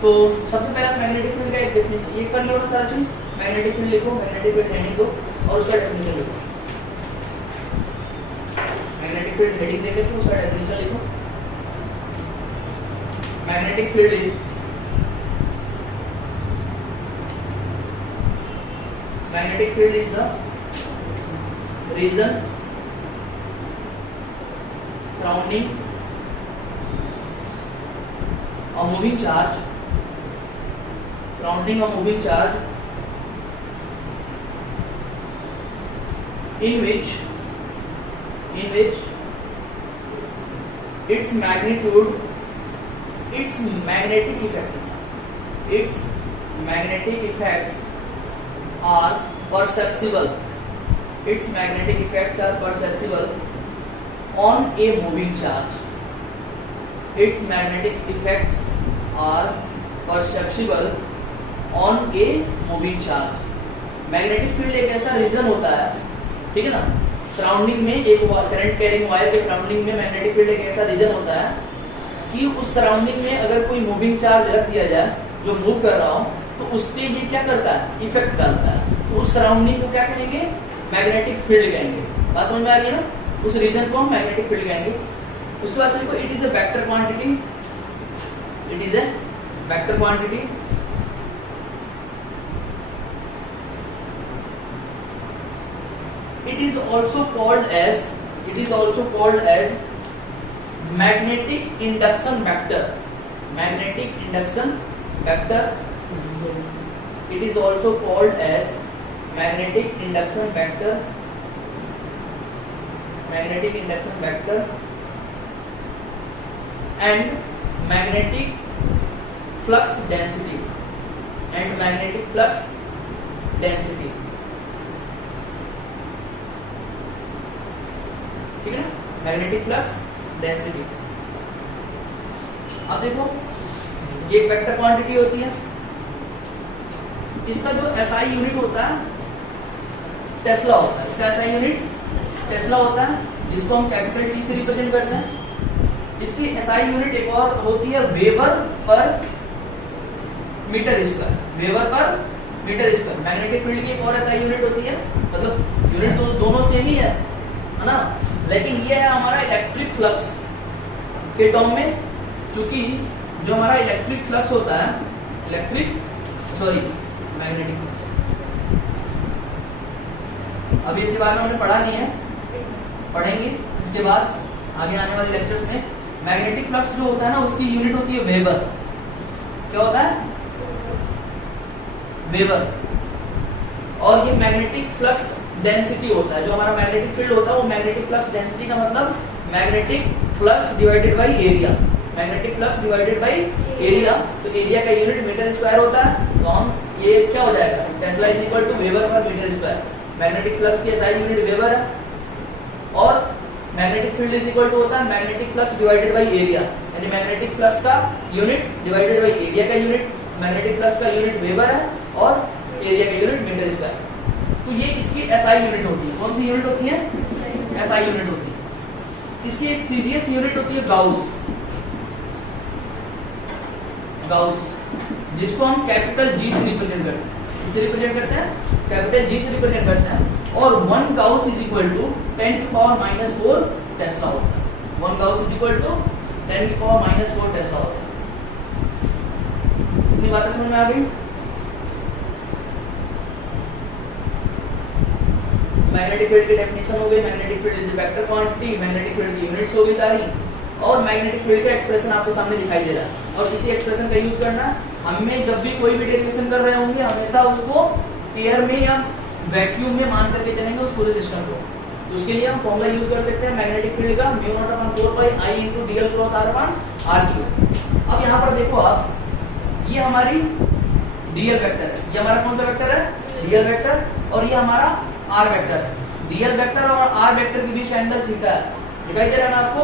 तो सबसे पहले मैग्नेटिक फील्ड का एक डेफिनेशन ये कर लो ना, सारा चीज मैग्नेटिक फील्ड लिखो, मैग्नेटिक फील्ड हेडिंग दो और उसका डेफिनेशन लिखो। मैग्नेटिक फील्ड हेडिंग देके तो उसका डेफिनेशन लिखो। Magnetic field is magnetic field is the region surrounding a moving charge, surrounding a moving charge in which its magnitude, its magnetic effects are perceptible. Its magnetic effects are perceptible on a moving charge. Its magnetic effects are perceptible on a moving charge. Magnetic field एक ऐसा reason होता है, ठीक है ना, surrounding में एक current carrying wire के सराउंडिंग में मैग्नेटिक फील्ड एक ऐसा रीजन होता है कि उस सराउंडिंग में अगर कोई मूविंग चार्ज रख दिया जाए जो मूव कर रहा हो तो उस पे ये क्या करता है? इफेक्ट करता है। तो उस सराउंडिंग को क्या कहेंगे? मैग्नेटिक फील्ड कहेंगे। बात समझ में आ रही है ना? उस रीजन को हम मैग्नेटिक फील्ड कहेंगे। उसके बाद देखो it is a vector quantity, it is a vector quantity it is also called as magnetic induction vector. Magnetic induction vector. It is also called as magnetic induction vector. Magnetic induction vector and magnetic flux density. And magnetic flux density. ठीक है ना, magnetic flux density. अब देखो ये एक vector quantity होती है, इसका जो एसआई यूनिट होता है टेस्ला होता है। इसका एसआई यूनिट टेस्ला होता है, जिसको हम कैपिटल टी से रिप्रेजेंट करते हैं। इसकी एसआई यूनिट एक और होती है weber per metre square. Weber per metre square magnetic field की एक और एसआई यूनिट होती है। मतलब यूनिट तो दोनों सेम ही है ना, लेकिन ये है हमारा इलेक्ट्रिक फ्लक्स के टर्म में। चूंकि जो हमारा इलेक्ट्रिक फ्लक्स होता है, मैग्नेटिक फ्लक्स, अभी इसके बारे में हमने पढ़ा नहीं है, पढ़ेंगे इसके बाद आगे आने वाले लेक्चर्स में। मैग्नेटिक फ्लक्स जो होता है ना उसकी यूनिट होती है वेबर। क्या होता है? वेबर। और ये मैग्नेटिक फ्लक्स डेंसिटी होता है। जो हमारा मैग्नेटिक फील्ड होता है वो मैग्नेटिक फ्लक्स डेंसिटी का मतलब magnetic flux divided by area. Magnetic flux divided by area, तो एरिया का यूनिट मीटर स्क्वायर होता है। तो हम ये क्या हो जाएगा? Tesla is equal to weber per metre square. Magnetic flux की एसआई यूनिट वेबर है और magnetic field is equal to होता है magnetic flux divided by area, यानी मैग्नेटिक फ्लक्स का यूनिट डिवाइडेड बाय एरिया का यूनिट। मैग्नेटिक फ्लक्स का unit weber है और एरिया का यूनिट मीटर स्क्वायर। तो ये इसकी एसआई यूनिट होती है। कौन सी यूनिट होती है? एसआई यूनिट होती है। इसकी एक सीजीएस यूनिट होती है गाउस, गाउस, जिसको हम कैपिटल जी से रिप्रेजेंट करते हैं। इससे रिप्रेजेंट करते हैं, कैपिटल जी से रिप्रेजेंट करते हैं। और 1 gauss is equal to 10⁻⁴ tesla होता है। 1 gauss is equal to 10⁻⁴ tesla होता है। इतनी बातें समझ में आ गई? मैग्नेटिक फील्ड की डेफिनेशन हो गई। Magnetic field is vector quantity, magnetic field की यूनिट्स हो गई सारी, और मैग्नेटिक फील्ड का एक्सप्रेशन आपके सामने दिखाई दे रहा है। और इसी एक्सप्रेशन का यूज करना है हमें जब भी कोई भी डेरिवेशन कर रहे होंगे, हमेशा उसको एयर में या वैक्यूम में मान करके चलेंगे उस पूरे सिस्टम को। तो उसके लिए हम फॉर्मूला यूज कर सकते हैं मैग्नेटिक फील्ड का, μ0/4πI × dl × r/r3। अब यहाँ पर देखो आप, ये हमारी डीएल वेक्टर है, ये हमारा कौन सा वेक्टर है? डीएल वेक्टर, और ये हमारा आर वेक्टर है। डीएल वेक्टर और आर वेक्टर के बीच एंगल थीटा है, दिखाई दे रहा है ना आपको?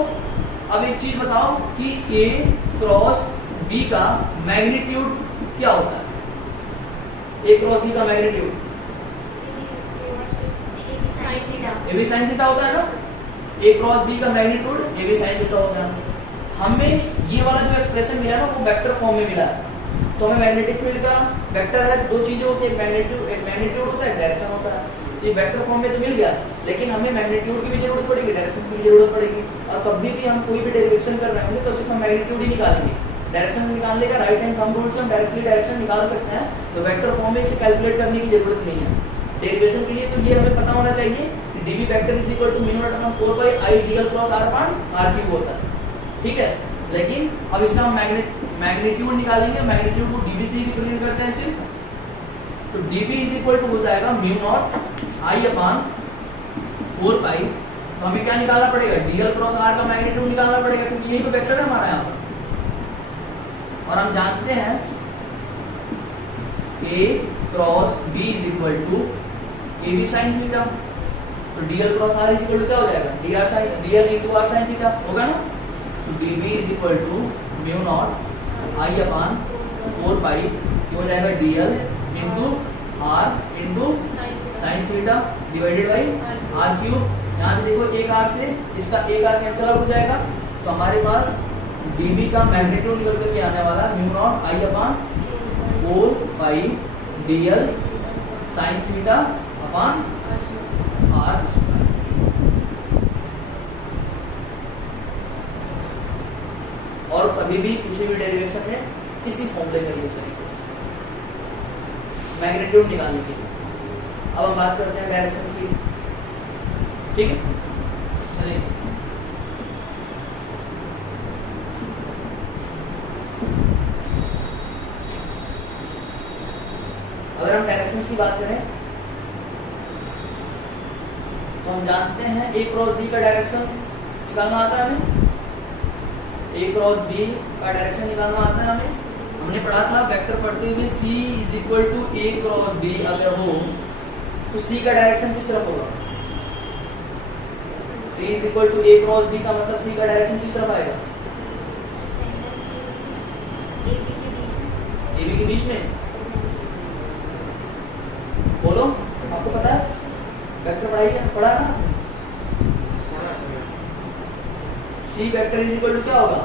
अब एक चीज बताओ कि ए क्रॉस बी का मैग्नीट्यूड क्या होता है? ए क्रॉस बी का magnitude A B sine theta होता है ना? ए क्रॉस बी का magnitude A B sine theta होता है। हमें ये वाला जो एक्सप्रेशन मिला ना वो वेक्टर फॉर्म में मिला है। तो हमें मैग्नेटिक फील्ड का वेक्टर है, दो चीजें होती है, एक मैग्नीट्यूड होता है, डायरेक्शन होता है। ये वेक्टर फॉर्म में तो मिल गया, लेकिन हमें मैग्नीट्यूड की भी जरूरत पड़ेगी, डायरेक्शन की भी जरूरत पड़ेगी। और कभी भी हम कोई भी डेरिवेशन कर रहे होंगे तो सिर्फ हम मैग्नीट्यूड ही निकालेंगे। डायरेक्शन निकालने का राइट हैंड थंब रूल से हम डायरेक्टली डायरेक्शन निकाल सकते हैं, तो वेक्टर फॉर्म में इसे कैलकुलेट करने की जरूरत नहीं है डेरिवेशन के लिए। तो ये हमें पता होना चाहिए कि dv vector is equal to μ0/4πI dl × r/r3 होता है, ठीक है। लेकिन अब इसका हम मैग्नीट्यूड निकालेंगे, मैग्नीट्यूड को dv से रिप्रेजेंट करते हैं सिर्फ, तो dv इज इक्वल टू हो जाएगा μ0I/4π। तो हमें क्या निकालना पड़ेगा? dl × r का मैग्नीट्यूड निकालना पड़ेगा, क्योंकि यही तो वेक्टर है हमारा यहाँ पर। और हम जानते हैं a cross b is equal to A B sine theta, तो dl × r is equal to क्या हो जाएगा? dl × r साइन थीटा होगा ना। तो dv is equal to μ0I/4π हो जाएगा dl × r × sine theta divided by r3। यहाँ से देखो एक r से इसका एक r कैंसिल आउट हो जाएगा, तो हमारे पास dv का मैग्नीट्यूड निकल करके आने वाला μ0I/4π dl sine theta upon r²। और कभी भी किसी भी डेरिवेशन में इसी फॉर्मूले का यूज करेंगे मैग्नीट्यूड निकालने के लिए। अब हम बात करते हैं डायरेक्शंस की, ठीक है। चलिए अगर हम डायरेक्शंस की बात करें तो हम जानते हैं a क्रॉस b का डायरेक्शन निकालना आता है हमें, a क्रॉस b का डायरेक्शन निकालना आता है हमें। हमने पढ़ा था वेक्टर पढ़ते हुए c is equal to a cross b अगर हो तो c का डायरेक्शन किस तरफ होगा? c is equal to a cross b का मतलब c का डायरेक्शन किस तरफ आएगा? ab के बीच में। बोलो, आपको पता है? वेक्टर पढ़ा ना? c vector is equal to क्या होगा?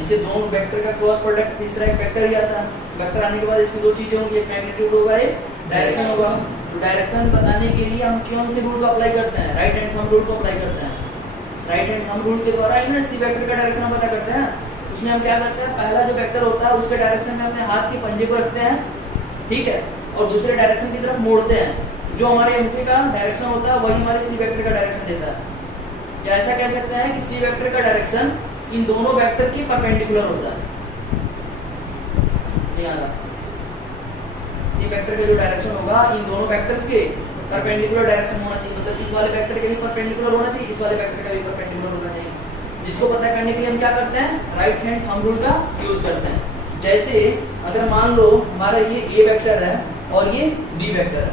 इसे दोनों वेक्टर का क्रॉस प्रोडक्ट, तीसरा एक वेक्टर ही आता है। वेक्टर आने के बाद इसकी दो चीजें होंगी, एक मैग्नीट्यूड होगा, एक डायरेक्शन होगा। तो डायरेक्शन बताने के लिए हम कौन से रूल को अप्लाई करते हैं? राइट हैंड थंब रूल को अप्लाई करते हैं। राइट हैंड थंब रूल के द्वारा ही ना सी वेक्टर का डायरेक्शन हम पता करते हैं। उसमें हम क्या करते हैं, पहला जो वेक्टर होता है उसके डायरेक्शन में अपने हाथ के पंजे को रखते हैं, ठीक है, और दूसरे डायरेक्शन की तरफ मोड़ते हैं। जो हमारे अंगूठे का डायरेक्शन होता है वही हमारे सी वेक्टर का डायरेक्शन देता है। या ऐसा कह सकते हैं कि सी वेक्टर का डायरेक्शन इन दोनों वेक्टर की परपेंडिकुलर होता है। सी वेक्टर का जो डायरेक्शन होगा इन दोनों वेक्टर्स के परपेंडिकुलर डायरेक्शन होना चाहिए, मतलब इस वाले वेक्टर के भी परपेंडिकुलर होना चाहिए, इस वाले वेक्टर का भी परपेंडिकुलर होना चाहिए। जिसको पता करने के लिए हम क्या करते हैं? राइट हैंड थंब रूल का यूज करते हैं। जैसे अगर मान लो हमारा ये ए वेक्टर है और ये बी वेक्टर है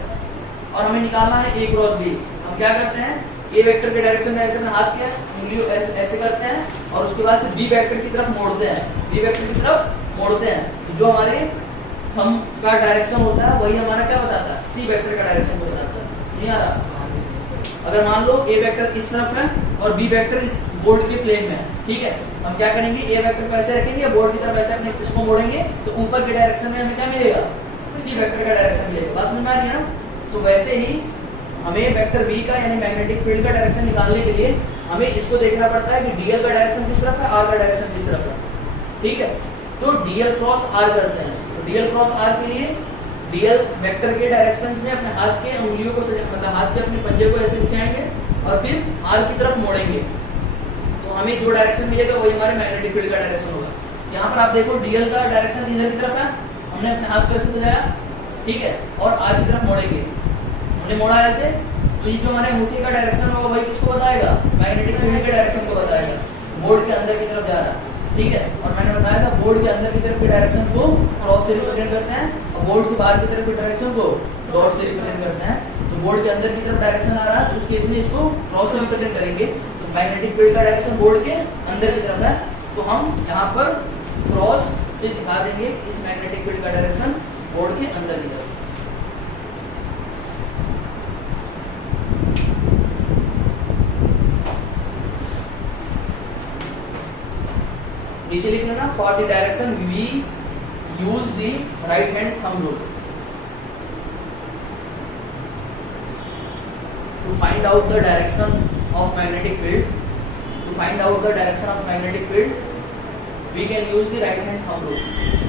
और हमें निकालना है ए क्रॉस बी, हम क्या करते हैं? ए वेक्टर के डायरेक्शन में ऐसे अपने हाथ के उंगलियों ऐसे करते हैं और उसके बाद से बी वेक्टर की तरफ मोड़ते हैं, बी वेक्टर की तरफ मोड़ते हैं। जो हमारे थंब का डायरेक्शन होता है वही हमारा क्या बताता है? सी वेक्टर का डायरेक्शन बताता है। नहीं आ रहा। अगर मान लो ए वेक्टर इस तरफ है और बी वेक्टर इस बोर्ड के प्लेन में है, ठीक है, हम क्या करेंगे, ए वेक्टर को ऐसे रखेंगे, बोर्ड की तरफ ऐसे अपने इसको मोड़ेंगे, तो ऊपर के डायरेक्शन में हमें क्या मिलेगा, सी वेक्टर का डायरेक्शन मिलेगा। बात समझ में आ रही है ना। तो वैसे ही हमें वेक्टर बी का यानी मैग्नेटिक फील्ड का डायरेक्शन निकालने के लिए हमें इसको देखना पड़ता है कि डीएल का डायरेक्शन किस तरफ है, आर का डायरेक्शन किस तरफ है, ठीक है। तो डीएल क्रॉस आर करते हैं। तो डीएल क्रॉस आर के लिए डीएल वेक्टर के डायरेक्शंस में अपने हाथ के उंगलियों को मतलब हाथ के अपने पंजे को ऐसे दिखाएंगे और फिर आर की तरफ मोड़ेंगे, तो हमें जो डायरेक्शन मिलेगा वही हमारे मैग्नेटिक फील्ड का डायरेक्शन होगा। यहाँ पर आप देखो डीएल का डायरेक्शन इधर की तरफ है, हमने अपने हाथ को ऐसे सजाया, ठीक है, और आर की तरफ मोड़ेंगे, हमने मोड़ा ऐसे, तो ये जो हमारे अंगूठे का डायरेक्शन होगा वही किसको बताएगा, मैग्नेटिक फील्ड के डायरेक्शन को बताएगा, बोर्ड के अंदर की तरफ जा रहा है, ठीक है। और मैंने बताया था बोर्ड के अंदर की तरफ के डायरेक्शन को क्रॉस से रिप्रेजेंट करते हैं और बोर्ड से बाहर की तरफ के डायरेक्शन को डॉट से रिप्रेजेंट करते हैं। तो बोर्ड के अंदर की तरफ डायरेक्शन आ रहा है, उस केस में इसको क्रॉस से रिप्रेजेंट करेंगे। तो मैग्नेटिक फील्ड का डायरेक्शन बोर्ड के अंदर की तरफ है, तो हम यहाँ पर क्रॉस से दिखा देंगे इस मैग्नेटिक फील्ड का डायरेक्शन बोर्ड के अंदर की तरफ। नीचे लिख लेना, for the direction we use the right hand thumb rule to find out the direction of magnetic field. To find out the direction of magnetic field we can use the right hand thumb rule.